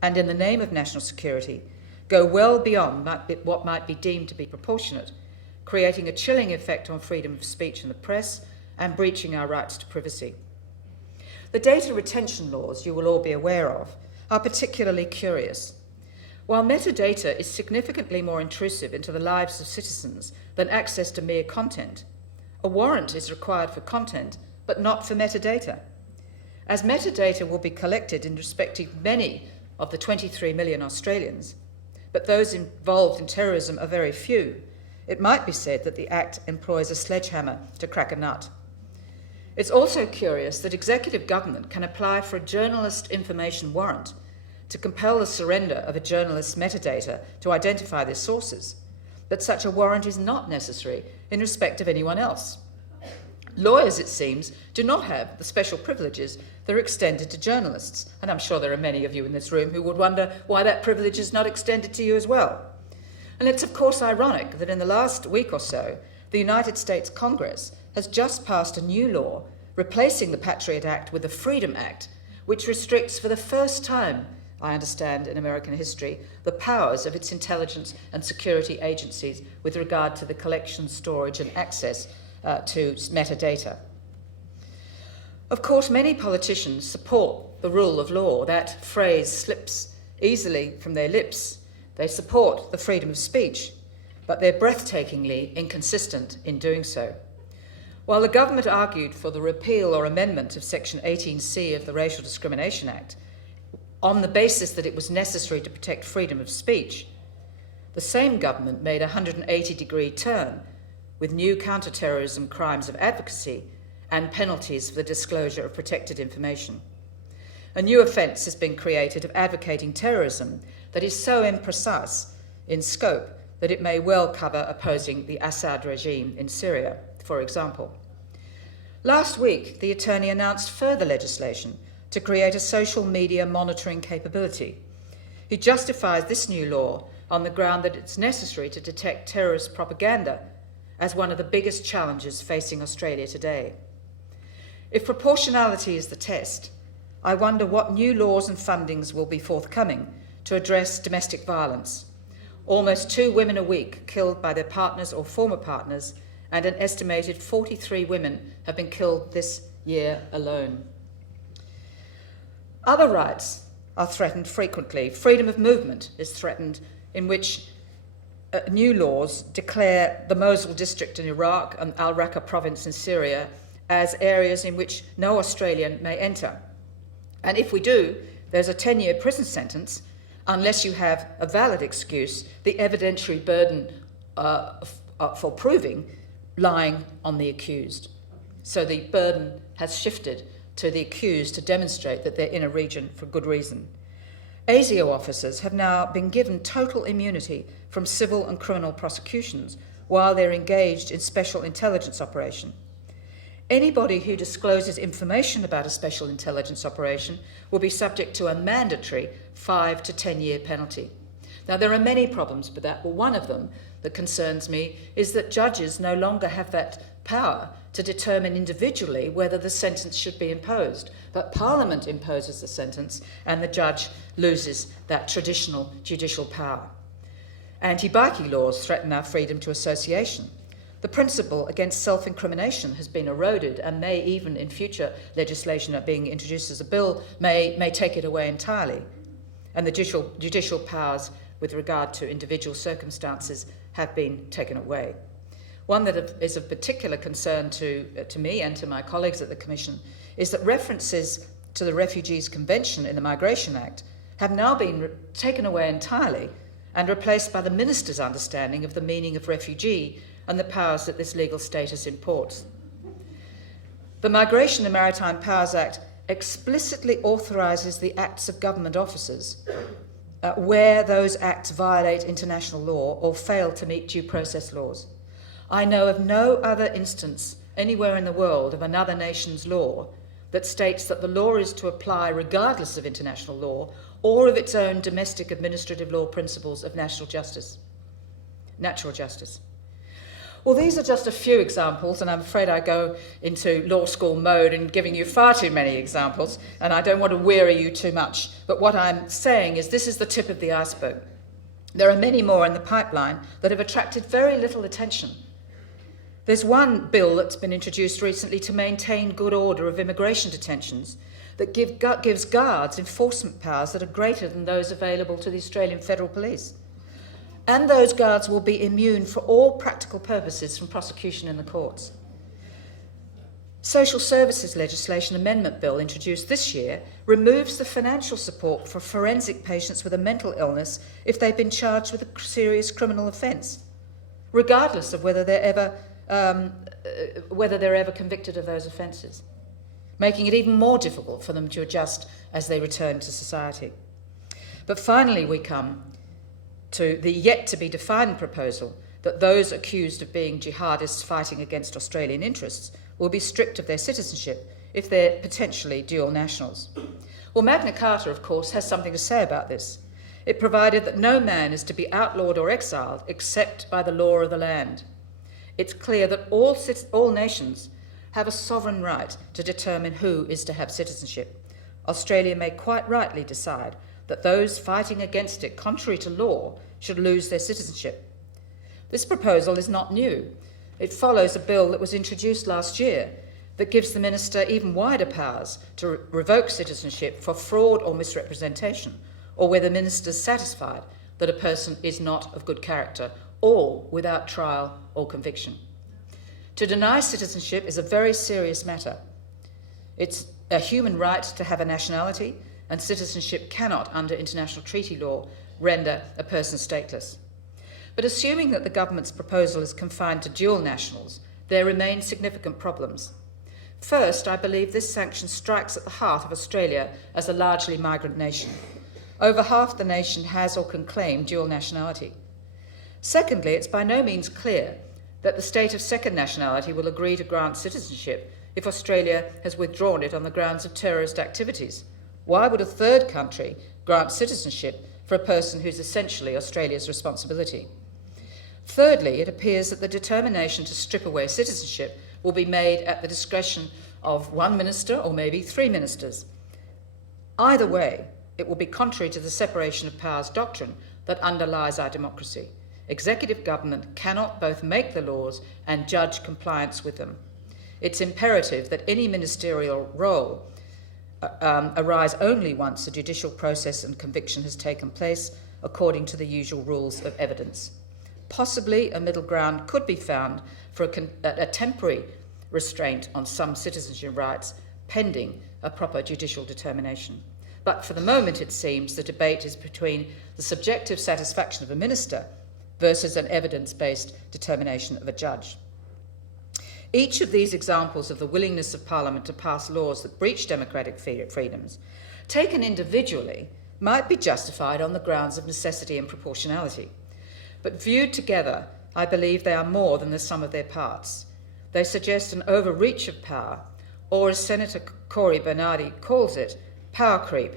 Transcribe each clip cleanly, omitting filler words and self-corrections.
and in the name of national security, go well beyond what might be deemed to be proportionate, creating a chilling effect on freedom of speech and the press and breaching our rights to privacy. The data retention laws you will all be aware of are particularly curious. While metadata is significantly more intrusive into the lives of citizens than access to mere content, a warrant is required for content, but not for metadata. As metadata will be collected in respect of many of the 23 million Australians, but those involved in terrorism are very few, it might be said that the Act employs a sledgehammer to crack a nut. It's also curious that executive government can apply for a journalist information warrant to compel the surrender of a journalist's metadata to identify their sources, but such a warrant is not necessary in respect of anyone else. Lawyers, it seems, do not have the special privileges that are extended to journalists, and I'm sure there are many of you in this room who would wonder why that privilege is not extended to you as well. And it's of course ironic that in the last week or so, the United States Congress has just passed a new law replacing the Patriot Act with the Freedom Act, which restricts for the first time, I understand, in American history, the powers of its intelligence and security agencies with regard to the collection, storage and access to metadata. Of course, many politicians support the rule of law. That phrase slips easily from their lips. They support the freedom of speech, but they're breathtakingly inconsistent in doing so. While the government argued for the repeal or amendment of Section 18C of the Racial Discrimination Act on the basis that it was necessary to protect freedom of speech, the same government made a 180-degree turn with new counter-terrorism crimes of advocacy and penalties for the disclosure of protected information. A new offence has been created of advocating terrorism that is so imprecise in scope that it may well cover opposing the Assad regime in Syria, for example. Last week, the Attorney announced further legislation to create a social media monitoring capability. He justifies this new law on the ground that it's necessary to detect terrorist propaganda as one of the biggest challenges facing Australia today. If proportionality is the test, I wonder what new laws and fundings will be forthcoming to address domestic violence. Almost 2 women a week killed by their partners or former partners, and an estimated 43 women have been killed this year alone. Other rights are threatened frequently. Freedom of movement is threatened, in which new laws declare the Mosul district in Iraq and al-Raqqa province in Syria as areas in which no Australian may enter. And if we do, there's a 10-year prison sentence unless you have a valid excuse, the evidentiary burden for proving lying on the accused. So the burden has shifted to the accused to demonstrate that they're in a region for good reason. ASIO officers have now been given total immunity from civil and criminal prosecutions while they're engaged in special intelligence operation. Anybody who discloses information about a special intelligence operation will be subject to a mandatory 5 to 10-year penalty. Now, there are many problems with that, but one of them that concerns me is that judges no longer have that power to determine individually whether the sentence should be imposed. But Parliament imposes the sentence and the judge loses that traditional judicial power. Anti-bikie laws threaten our freedom to association. The principle against self-incrimination has been eroded and may even in future legislation being introduced as a bill may take it away entirely. And the judicial powers with regard to individual circumstances have been taken away. One that is of particular concern to me and to my colleagues at the Commission is that references to the Refugees Convention in the Migration Act have now been taken away entirely and replaced by the Minister's understanding of the meaning of refugee and the powers that this legal status imports. The Migration and Maritime Powers Act explicitly authorises the acts of government officers where those acts violate international law or fail to meet due process laws. I know of no other instance anywhere in the world of another nation's law that states that the law is to apply regardless of international law or of its own domestic administrative law principles of natural justice. Well, these are just a few examples, and I'm afraid I go into law school mode and giving you far too many examples, and I don't want to weary you too much. But what I'm saying is this is the tip of the iceberg. There are many more in the pipeline that have attracted very little attention. There's one bill that's been introduced recently to maintain good order of immigration detentions that gives guards enforcement powers that are greater than those available to the Australian Federal Police. And those guards will be immune for all practical purposes from prosecution in the courts. Social Services Legislation Amendment Bill introduced this year removes the financial support for forensic patients with a mental illness if they've been charged with a serious criminal offence, regardless of whether they're ever convicted of those offences, making it even more difficult for them to adjust as they return to society. But finally we come to the yet-to-be-defined proposal that those accused of being jihadists fighting against Australian interests will be stripped of their citizenship if they're potentially dual nationals. Well, Magna Carta, of course, has something to say about this. It provided that no man is to be outlawed or exiled except by the law of the land. It's clear that all nations have a sovereign right to determine who is to have citizenship. Australia may quite rightly decide that those fighting against it, contrary to law, should lose their citizenship. This proposal is not new. It follows a bill that was introduced last year that gives the minister even wider powers to revoke citizenship for fraud or misrepresentation, or where the minister is satisfied that a person is not of good character, all without trial or conviction. To deny citizenship is a very serious matter. It's a human right to have a nationality, and citizenship cannot, under international treaty law, render a person stateless. But assuming that the government's proposal is confined to dual nationals, there remain significant problems. First, I believe this sanction strikes at the heart of Australia as a largely migrant nation. Over half the nation has or can claim dual nationality. Secondly, it's by no means clear that the state of second nationality will agree to grant citizenship if Australia has withdrawn it on the grounds of terrorist activities. Why would a third country grant citizenship for a person who's essentially Australia's responsibility? Thirdly, it appears that the determination to strip away citizenship will be made at the discretion of one minister or maybe three ministers. Either way, it will be contrary to the separation of powers doctrine that underlies our democracy. Executive government cannot both make the laws and judge compliance with them. It's imperative that any ministerial role arise only once a judicial process and conviction has taken place according to the usual rules of evidence. Possibly a middle ground could be found for a temporary restraint on some citizenship rights pending a proper judicial determination. But for the moment, it seems the debate is between the subjective satisfaction of a minister versus an evidence-based determination of a judge. Each of these examples of the willingness of Parliament to pass laws that breach democratic freedoms, taken individually, might be justified on the grounds of necessity and proportionality. But viewed together, I believe they are more than the sum of their parts. They suggest an overreach of power, or as Senator Cory Bernardi calls it, power creep.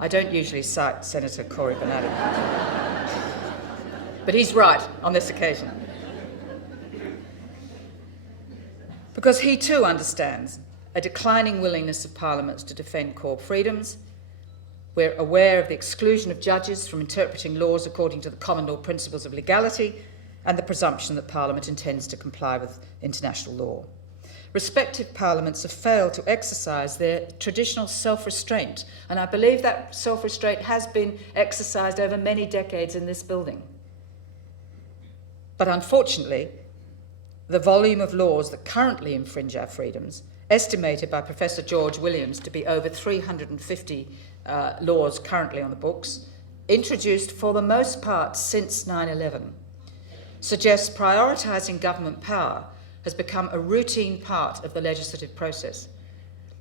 I don't usually cite Senator Cory Bernardi, but he's right on this occasion. Because he too understands a declining willingness of parliaments to defend core freedoms. We're aware of the exclusion of judges from interpreting laws according to the common law principles of legality and the presumption that Parliament intends to comply with international law. Respective parliaments have failed to exercise their traditional self-restraint, and I believe that self-restraint has been exercised over many decades in this building. But unfortunately, the volume of laws that currently infringe our freedoms, estimated by Professor George Williams to be over 350 laws currently on the books, introduced for the most part since 9/11, suggests prioritising government power has become a routine part of the legislative process.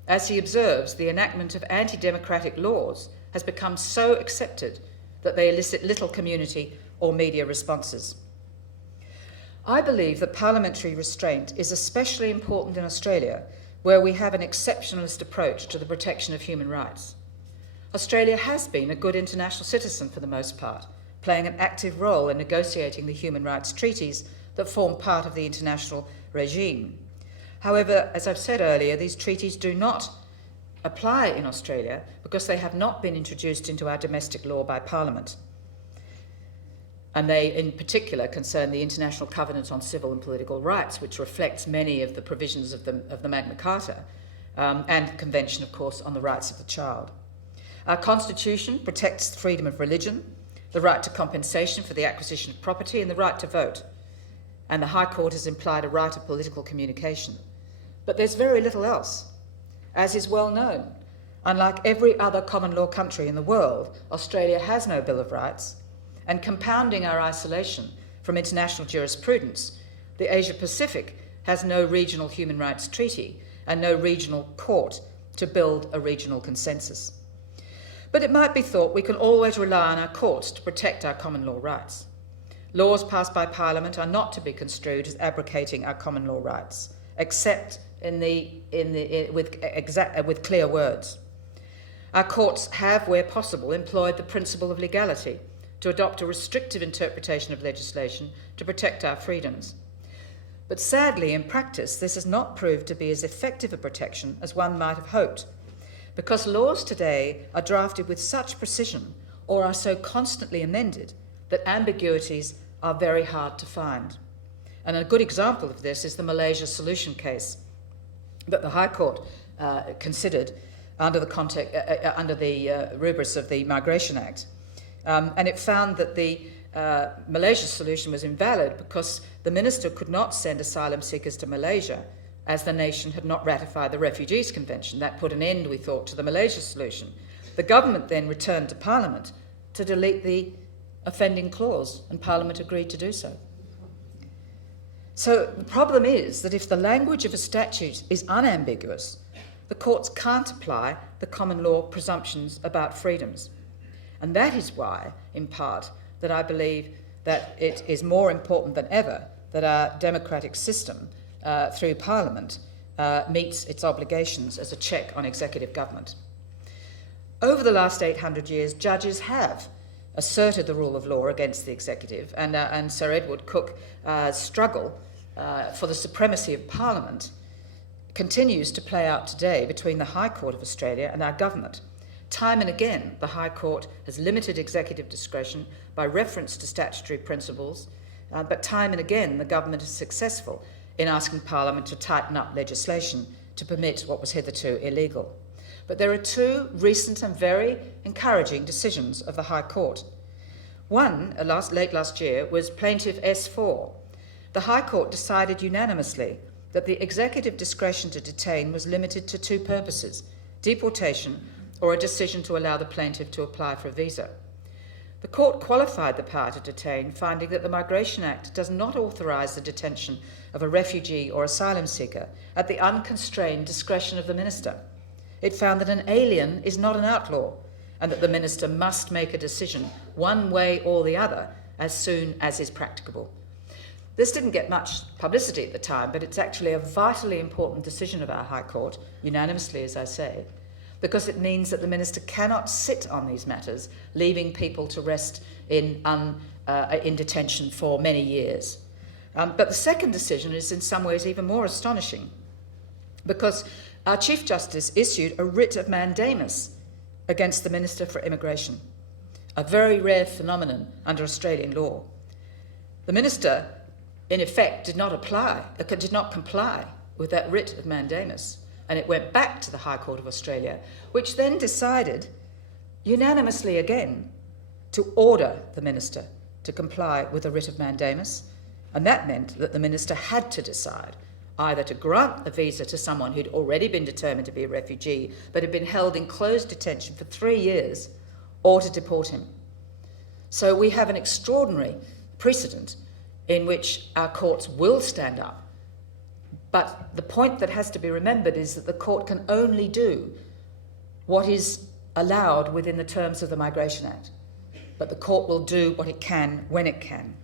As he observes, the enactment of anti-democratic laws has become so accepted that they elicit little community or media responses. I believe that parliamentary restraint is especially important in Australia, where we have an exceptionalist approach to the protection of human rights. Australia has been a good international citizen for the most part, playing an active role in negotiating the human rights treaties that form part of the international regime. However, as I've said earlier, these treaties do not apply in Australia because they have not been introduced into our domestic law by Parliament. And they, in particular, concern the International Covenant on Civil and Political Rights, which reflects many of the provisions of the Magna Carta, and the Convention, of course, on the Rights of the Child. Our Constitution protects freedom of religion, the right to compensation for the acquisition of property, and the right to vote. And the High Court has implied a right of political communication. But there's very little else. As is well known, unlike every other common law country in the world, Australia has no Bill of Rights, and compounding our isolation from international jurisprudence, the Asia-Pacific has no regional human rights treaty and no regional court to build a regional consensus. But it might be thought we can always rely on our courts to protect our common law rights. Laws passed by Parliament are not to be construed as abrogating our common law rights, except with clear words. Our courts have, where possible, employed the principle of legality to adopt a restrictive interpretation of legislation to protect our freedoms. But sadly, in practice, this has not proved to be as effective a protection as one might have hoped, because laws today are drafted with such precision or are so constantly amended that ambiguities are very hard to find. And a good example of this is the Malaysia solution case that the High Court considered under the rubrics of the Migration Act. And it found that the Malaysia solution was invalid because the minister could not send asylum seekers to Malaysia as the nation had not ratified the Refugees Convention. That put an end, we thought, to the Malaysia solution. The government then returned to Parliament to delete the offending clause, and Parliament agreed to do so. So the problem is that if the language of a statute is unambiguous, the courts can't apply the common law presumptions about freedoms. And that is why, in part, that I believe that it is more important than ever that our democratic system, through Parliament, meets its obligations as a check on executive government. Over the last 800 years, judges have asserted the rule of law against the executive, and Sir Edward Cook's struggle for the supremacy of Parliament continues to play out today between the High Court of Australia and our government. Time and again, the High Court has limited executive discretion by reference to statutory principles, but time and again the government is successful in asking Parliament to tighten up legislation to permit what was hitherto illegal. But there are two recent and very encouraging decisions of the High Court. One, late last year, was Plaintiff S4. The High Court decided unanimously that the executive discretion to detain was limited to two purposes: deportation or a decision to allow the plaintiff to apply for a visa. The court qualified the power to detain, finding that the Migration Act does not authorise the detention of a refugee or asylum seeker at the unconstrained discretion of the minister. It found that an alien is not an outlaw and that the minister must make a decision one way or the other as soon as is practicable. This didn't get much publicity at the time, but it's actually a vitally important decision of our High Court, unanimously, as I say, because it means that the minister cannot sit on these matters, leaving people to rest in detention for many years. But the second decision is in some ways even more astonishing, because our Chief Justice issued a writ of mandamus against the Minister for Immigration, a very rare phenomenon under Australian law. The Minister, in effect, did not comply with that writ of mandamus, and it went back to the High Court of Australia, which then decided, unanimously again, to order the Minister to comply with a writ of mandamus, and that meant that the Minister had to decide either to grant a visa to someone who'd already been determined to be a refugee but had been held in closed detention for 3 years, or to deport him. So we have an extraordinary precedent in which our courts will stand up. But the point that has to be remembered is that the court can only do what is allowed within the terms of the Migration Act. But the court will do what it can when it can.